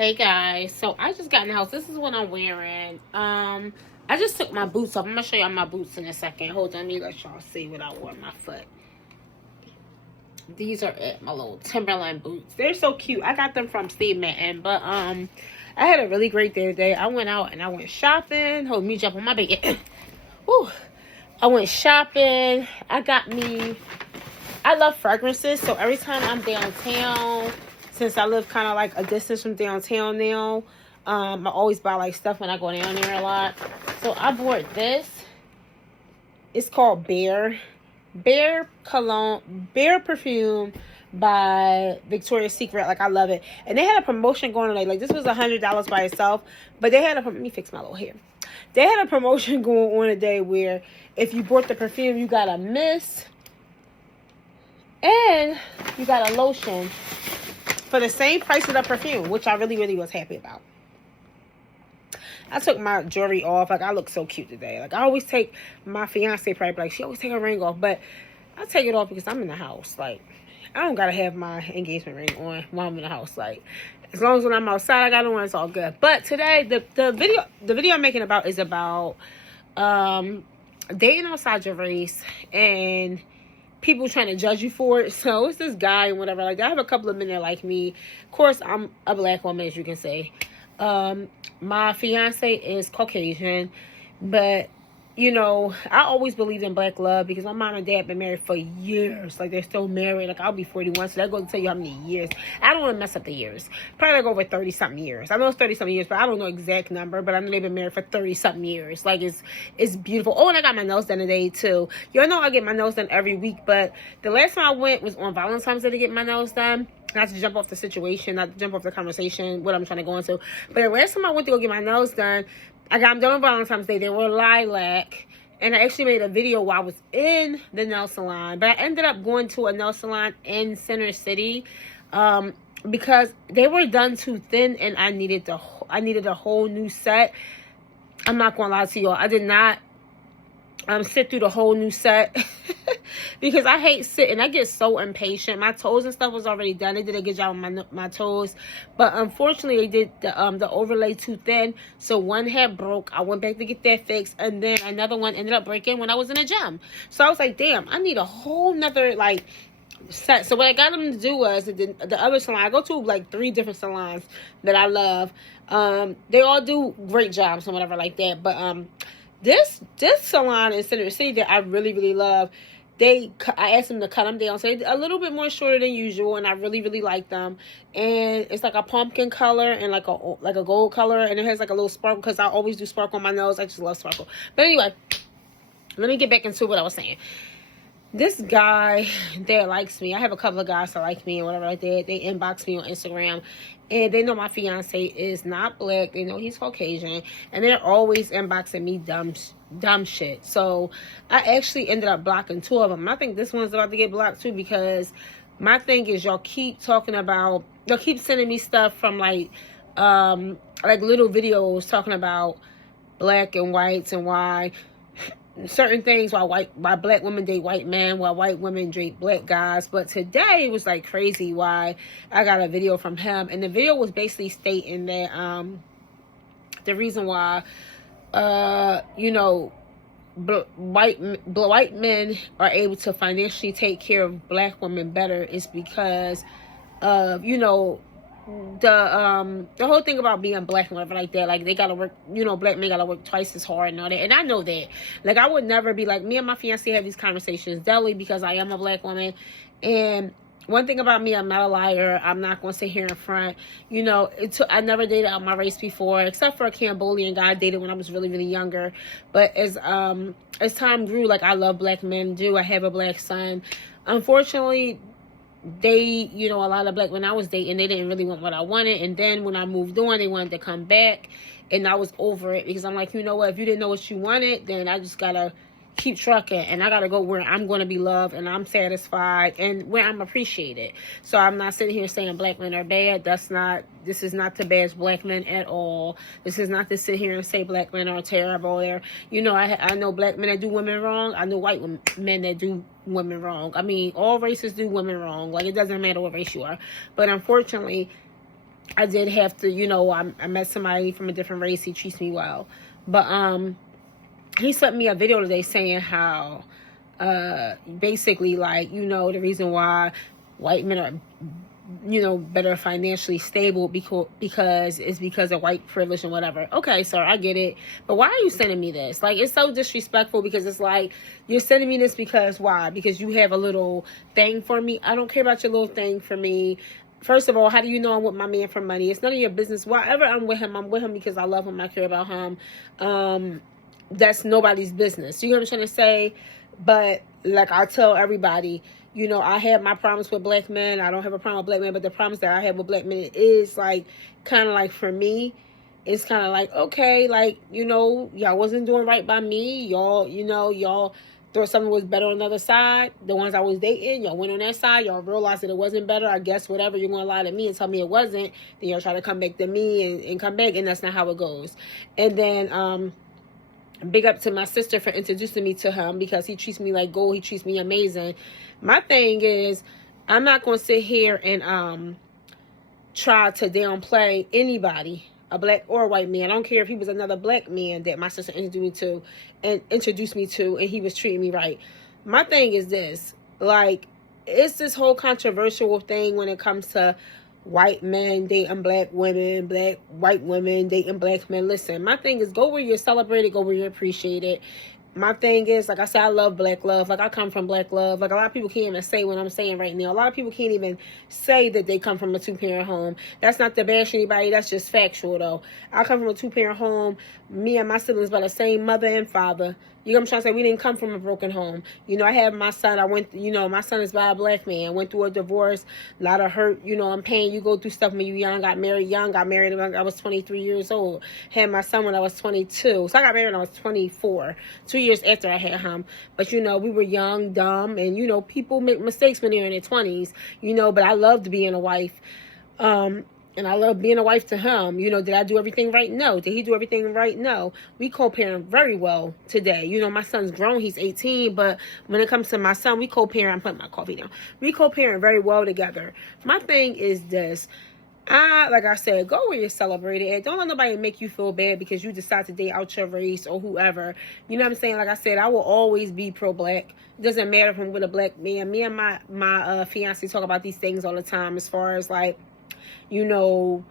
Hey guys, so I just got in the house. This is what I'm wearing. I just took my boots off. I'm gonna show y'all my boots in a second. Hold on, let me let y'all see what I wore on my foot. These are it, my little Timberland boots. They're so cute. I got them from Steve Madden, but I had a really great day today. I went out and I went shopping. Hold me jump on my bed. Woo. I went shopping. I love fragrances, so every time I'm downtown, since I live kind of like a distance from downtown now, I always buy like stuff when I go down there a lot. So I bought this. It's called Bare Perfume by Victoria's Secret. Like, I love it. And they had a promotion going on. Like this was $100 by itself, but they had let me fix my little hair. They had a promotion going on today where if you bought the perfume, you got a mist and you got a lotion for the same price of the perfume, which I really, really was happy about. I took my jewelry off. Like, I look so cute today. Like, I always take my fiance probably like, she always take her ring off. But I take it off because I'm in the house. Like, I don't got to have my engagement ring on while I'm in the house. Like, as long as when I'm outside, I got it on, it's all good. But today, the video I'm making is about dating outside your race and people trying to judge you for it. So it's this guy and whatever like that. I have a couple of men that like me. Of course, I'm a black woman, as you can see. My fiance is Caucasian, but you know, I always believed in black love because my mom and dad been married for years. Like, they're still married. Like, I'll be 41, so that goes to tell you how many years. I don't want to mess up the years. Probably like over 30-something years. I know it's 30-something years, but I don't know exact number. But I know they've been married for 30-something years. Like, it's beautiful. Oh, and I got my nails done today, too. Y'all know I get my nails done every week, but the last time I went was on Valentine's Day to get my nails done. Not to jump off the situation, not to jump off the conversation, what I'm trying to go into. But the last time I went to go get my nails done, I got them done on Valentine's Day. They were lilac. And I actually made a video while I was in the nail salon. But I ended up going to a nail salon in Center City because they were done too thin and I needed a whole new set. I'm not going to lie to y'all. I did not sit through the whole new set because I hate sitting. I get so impatient. My toes and stuff was already done. They did a good job on my toes, but unfortunately they did the overlay too thin, so one had broke. I went back to get that fixed, and then another one ended up breaking when I was in the gym. So I was like, damn, I need a whole nother like set. So what I got them to do was the other salon. I go to like 3 different salons that I love. They all do great jobs and whatever like that, but this salon in Center City that I really, really love, I asked them to cut them down, so they're a little bit more shorter than usual, and I really, really like them. And it's like a pumpkin color and like a gold color, and it has like a little sparkle because I always do sparkle on my nose. I just love sparkle. But anyway, let me get back into what I was saying. This guy that likes me, I have a couple of guys that like me and whatever like that. They inbox me on Instagram, and they know my fiance is not black. They know he's Caucasian, and they're always inboxing me dumb shit. So I actually ended up blocking 2 of them. I think this one's about to get blocked too, because my thing is y'all keep sending me stuff from like little videos talking about black and whites and why certain things, why black women date white men, why white women date black guys. But today it was like crazy why I got a video from him, and the video was basically stating that the reason why white men are able to financially take care of black women better is because of the whole thing about being black and whatever like that. Like, they gotta work, black men gotta work twice as hard and all that. And I know that. Like, I would never be like, me and my fiance have these conversations daily because I am a black woman. And one thing about me, I'm not a liar. I'm not gonna sit here in front. I never dated out my race before, except for a Cambodian guy I dated when I was really, really younger. But as time grew, like, I love black men do. I have a black son. Unfortunately, a lot of black, when I was dating, they didn't really want what I wanted. And then when I moved on, they wanted to come back, and I was over it because I'm like, you know what, if you didn't know what you wanted, then I just gotta keep trucking, and I gotta go where I'm going to be loved and I'm satisfied and where I'm appreciated. So I'm not sitting here saying black men are bad. This is not to bash black men at all. This is not to sit here and say black men are terrible. I know black men that do women wrong. I know white men that do women wrong. I mean, all races do women wrong. Like, it doesn't matter what race you are. But unfortunately, I did have to, you know, I met somebody from a different race. He treats me well. But he sent me a video today saying how basically, like, you know, the reason why white men are, you know, better financially stable because it's because of white privilege and whatever. Okay, sir, I get it. But why are you sending me this? Like, it's so disrespectful, because it's like, you're sending me this because why? Because you have a little thing for me? I don't care about your little thing for me. First of all, how do you know I'm with my man for money? It's none of your business. Whatever I'm with him because I love him, I care about him. That's nobody's business. You know what I'm trying to say? But like I tell everybody, you know, I have my problems with black men. I don't have a problem with black men, but the problems that I have with black men is like, kind of like, for me, it's kind of like, okay, like, you know, y'all wasn't doing right by me. Y'all, you know, y'all thought something was better on the other side. The ones I was dating, y'all went on that side. Y'all realized that it wasn't better. I guess whatever, you're going to lie to me and tell me it wasn't. Then y'all try to come back to me and come back. And that's not how it goes. And then, big up to my sister for introducing me to him, because he treats me like gold. He treats me amazing. My thing is, I'm not going to sit here and try to downplay anybody, a black or a white man. I don't care if he was another black man that my sister introduced me to, and he was treating me right. My thing is this, like, it's this whole controversial thing when it comes to white men dating black women, white women dating black men. Listen, my thing is, go where you're celebrated, go where you're appreciated. My thing is, like I said, I love black love. Like, I come from black love. Like, a lot of people can't even say what I'm saying right now. A lot of people can't even say that they come from a two-parent home. That's not to bash anybody. That's just factual, though. I come from a two-parent home. Me and my siblings by the same mother and father. You know what I'm trying to say? We didn't come from a broken home. You know, I have my son. My son is by a black man. Went through a divorce, a lot of hurt, you know, and pain. You go through stuff when you're young. Got married when I was 23 years old. Had my son when I was 22. So I got married when I was 24, 2 years after I had him. But, you know, we were young, dumb, and, you know, people make mistakes when they're in their 20s, you know, but I loved being a wife. And I love being a wife to him. You know, did I do everything right? No. Did he do everything right? No. We co-parent very well today. You know, my son's grown. He's 18. But when it comes to my son, we co-parent. I'm putting my coffee down. We co-parent very well together. My thing is this. Like I said, go where you're celebrated at. Don't let nobody make you feel bad because you decide to date out your race or whoever. You know what I'm saying? Like I said, I will always be pro-black. It doesn't matter if I'm with a black man. Me and my fiance talk about these things all the time, as far as like, you know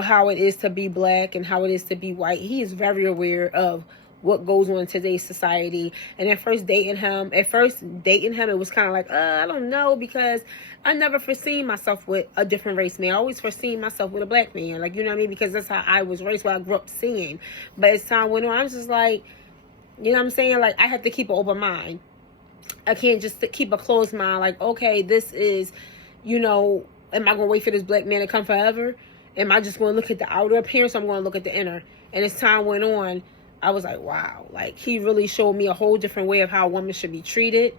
how it is to be black and how it is to be white. He is very aware of what goes on in today's society. And at first dating him, it was kind of like, I don't know, because I never foreseen myself with a different race man. I always foreseen myself with a black man. Like, you know what I mean? Because that's how I was raised, what I grew up seeing. But as time went on, I was just like, you know what I'm saying? Like, I have to keep an open mind. I can't just keep a closed mind. Like, okay, this is, you know, am I going to wait for this black man to come forever? Am I just going to look at the outer appearance? Or I'm going to look at the inner. And as time went on, I was like, wow. Like, he really showed me a whole different way of how a woman should be treated.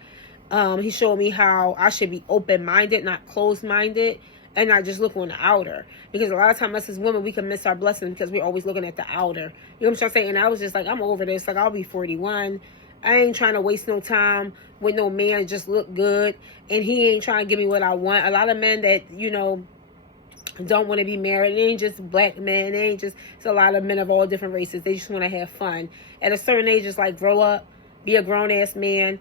He showed me how I should be open-minded, not closed-minded, and not just look on the outer. Because a lot of times, us as women, we can miss our blessing because we're always looking at the outer. You know what I'm trying to say? And I was just like, I'm over this. Like, I'll be 41. I ain't trying to waste no time with no man that just look good, and he ain't trying to give me what I want. A lot of men that, you know, don't want to be married. It ain't just black men. It's a lot of men of all different races. They just want to have fun. At a certain age, it's like, grow up, be a grown-ass man,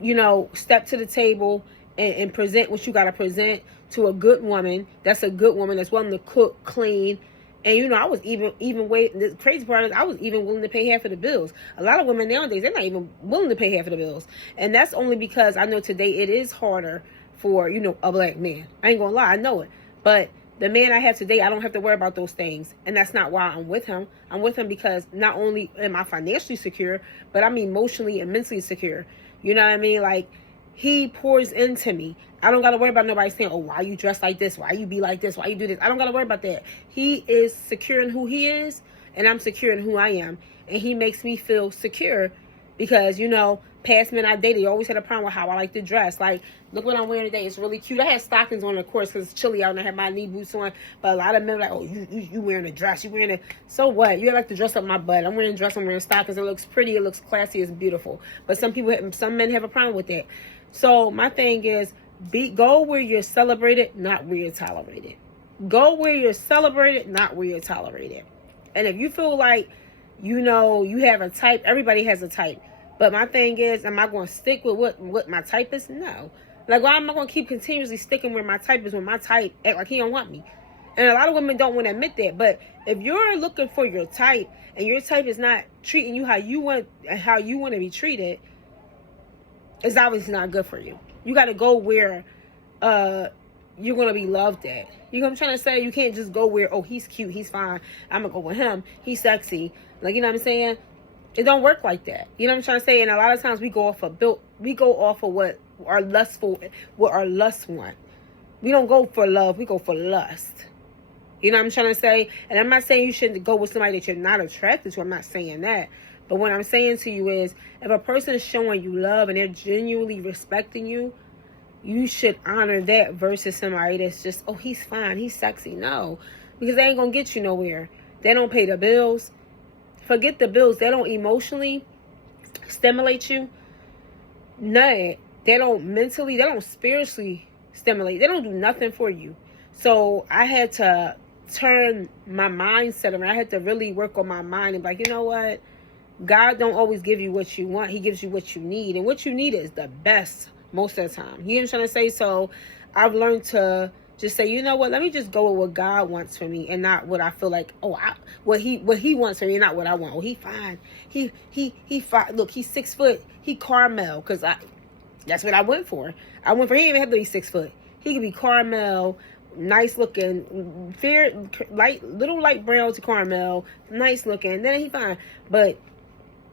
you know, step to the table and present what you got to present to a good woman. That's a good woman that's willing to cook, clean. And, you know, I was the crazy part is I was even willing to pay half of the bills. A lot of women nowadays, they're not even willing to pay half of the bills. And that's only because I know today it is harder for, you know, a black man. I ain't gonna lie, I know it. But the man I have today, I don't have to worry about those things. And that's not why I'm with him. I'm with him because not only am I financially secure, but I'm emotionally and mentally secure. You know what I mean? Like, he pours into me. I don't got to worry about nobody saying, oh, why you dress like this? Why you be like this? Why you do this? I don't got to worry about that. He is secure in who he is, and I'm secure in who I am. And he makes me feel secure because, you know, past men I dated, always had a problem with how I like to dress. Like, look what I'm wearing today. It's really cute. I had stockings on, of course, because it's chilly out and I had my knee boots on. But a lot of men are like, oh, you wearing a dress. You wearing a... So what? You like to dress up my butt. I'm wearing a dress. I'm wearing stockings. It looks pretty. It looks classy. It's beautiful. But some men have a problem with that. So my thing is, go where you're celebrated, not where you're tolerated. Go where you're celebrated, not where you're tolerated. And if you feel like, you know, you have a type, everybody has a type. But my thing is, am I going to stick with what my type is? No. Like, why am I going to keep continuously sticking where my type is when my type act like he don't want me? And a lot of women don't want to admit that. But if you're looking for your type and your type is not treating you how you want to be treated, it's obviously not good for you. You got to go where you're going to be loved at. You know what I'm trying to say? You can't just go where, oh, he's cute, he's fine, I'm going to go with him, he's sexy. Like, you know what I'm saying? It don't work like that. You know what I'm trying to say? And a lot of times we go off of what our lust want. We don't go for love, we go for lust. You know what I'm trying to say? And I'm not saying you shouldn't go with somebody that you're not attracted to. I'm not saying that. But what I'm saying to you is, if a person is showing you love and they're genuinely respecting you, you should honor that versus somebody that's just, oh, he's fine, he's sexy. No, because they ain't going to get you nowhere. They don't pay the bills. Forget the bills. They don't emotionally stimulate you. None. They don't mentally, they don't spiritually stimulate. They don't do nothing for you. So I had to turn my mindset around. I had to really work on my mind and be like, you know what? God don't always give you what you want. He gives you what you need. And what you need is the best most of the time. You know what I'm trying to say? So I've learned to just say, you know what? Let me just go with what God wants for me and not what I feel like, what he wants for me and not what I want. Oh, he fine. He fine. Look, he's 6 foot. He Carmel. Because that's what I went for. He didn't even have to be 6 foot. He could be Carmel, nice looking, little light brown to caramel, nice looking. Then he fine. But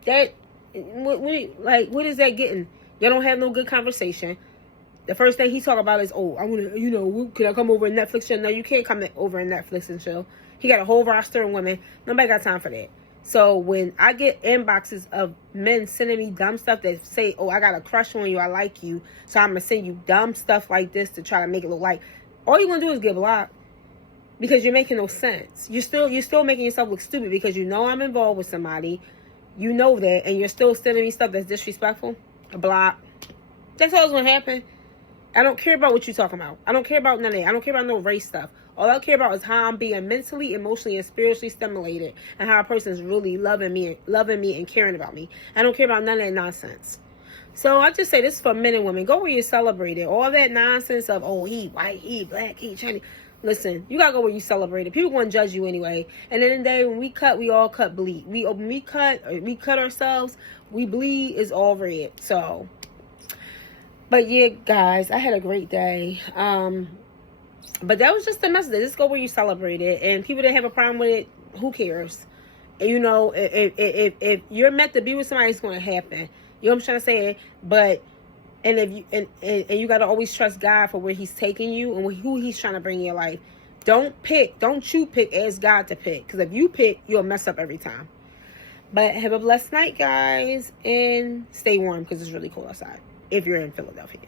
that, what is that getting? You don't have no good conversation. The first thing he talk about is, oh, I want to, you know, can I come over and Netflix show? No, you can't come over and Netflix and chill. He got a whole roster of women. Nobody got time for that. So when I get inboxes of men sending me dumb stuff that say, oh, I got a crush on you, I like you, so I'm going to send you dumb stuff like this to try to make it look like, all you're going to do is get blocked because you're making no sense. You're still making yourself look stupid because you know I'm involved with somebody. You know that, and you're still sending me stuff that's disrespectful. A block. That's all that's going to happen. I don't care about what you're talking about. I don't care about none of that. I don't care about no race stuff. All I care about is how I'm being mentally, emotionally, and spiritually stimulated, and how a person is really loving me and caring about me. I don't care about none of that nonsense. So I just say this is for men and women. Go where you celebrate it. All that nonsense of, oh, he white, he black, he Chinese. Listen, you gotta go where you celebrate it. People gonna judge you anyway. And then the day when we cut, we all cut bleed. When we cut ourselves, we bleed is all red. So, but yeah, guys, I had a great day. But that was just the message. Just go where you celebrate it. And people that have a problem with it, who cares? And, you know, if you're meant to be with somebody, it's going to happen. You know what I'm trying to say? But, and if you, and you got to always trust God for where he's taking you and who he's trying to bring in your life. Don't you pick, ask God to pick. Because if you pick, you'll mess up every time. But have a blessed night, guys. And stay warm because it's really cold outside. If you're in Philadelphia.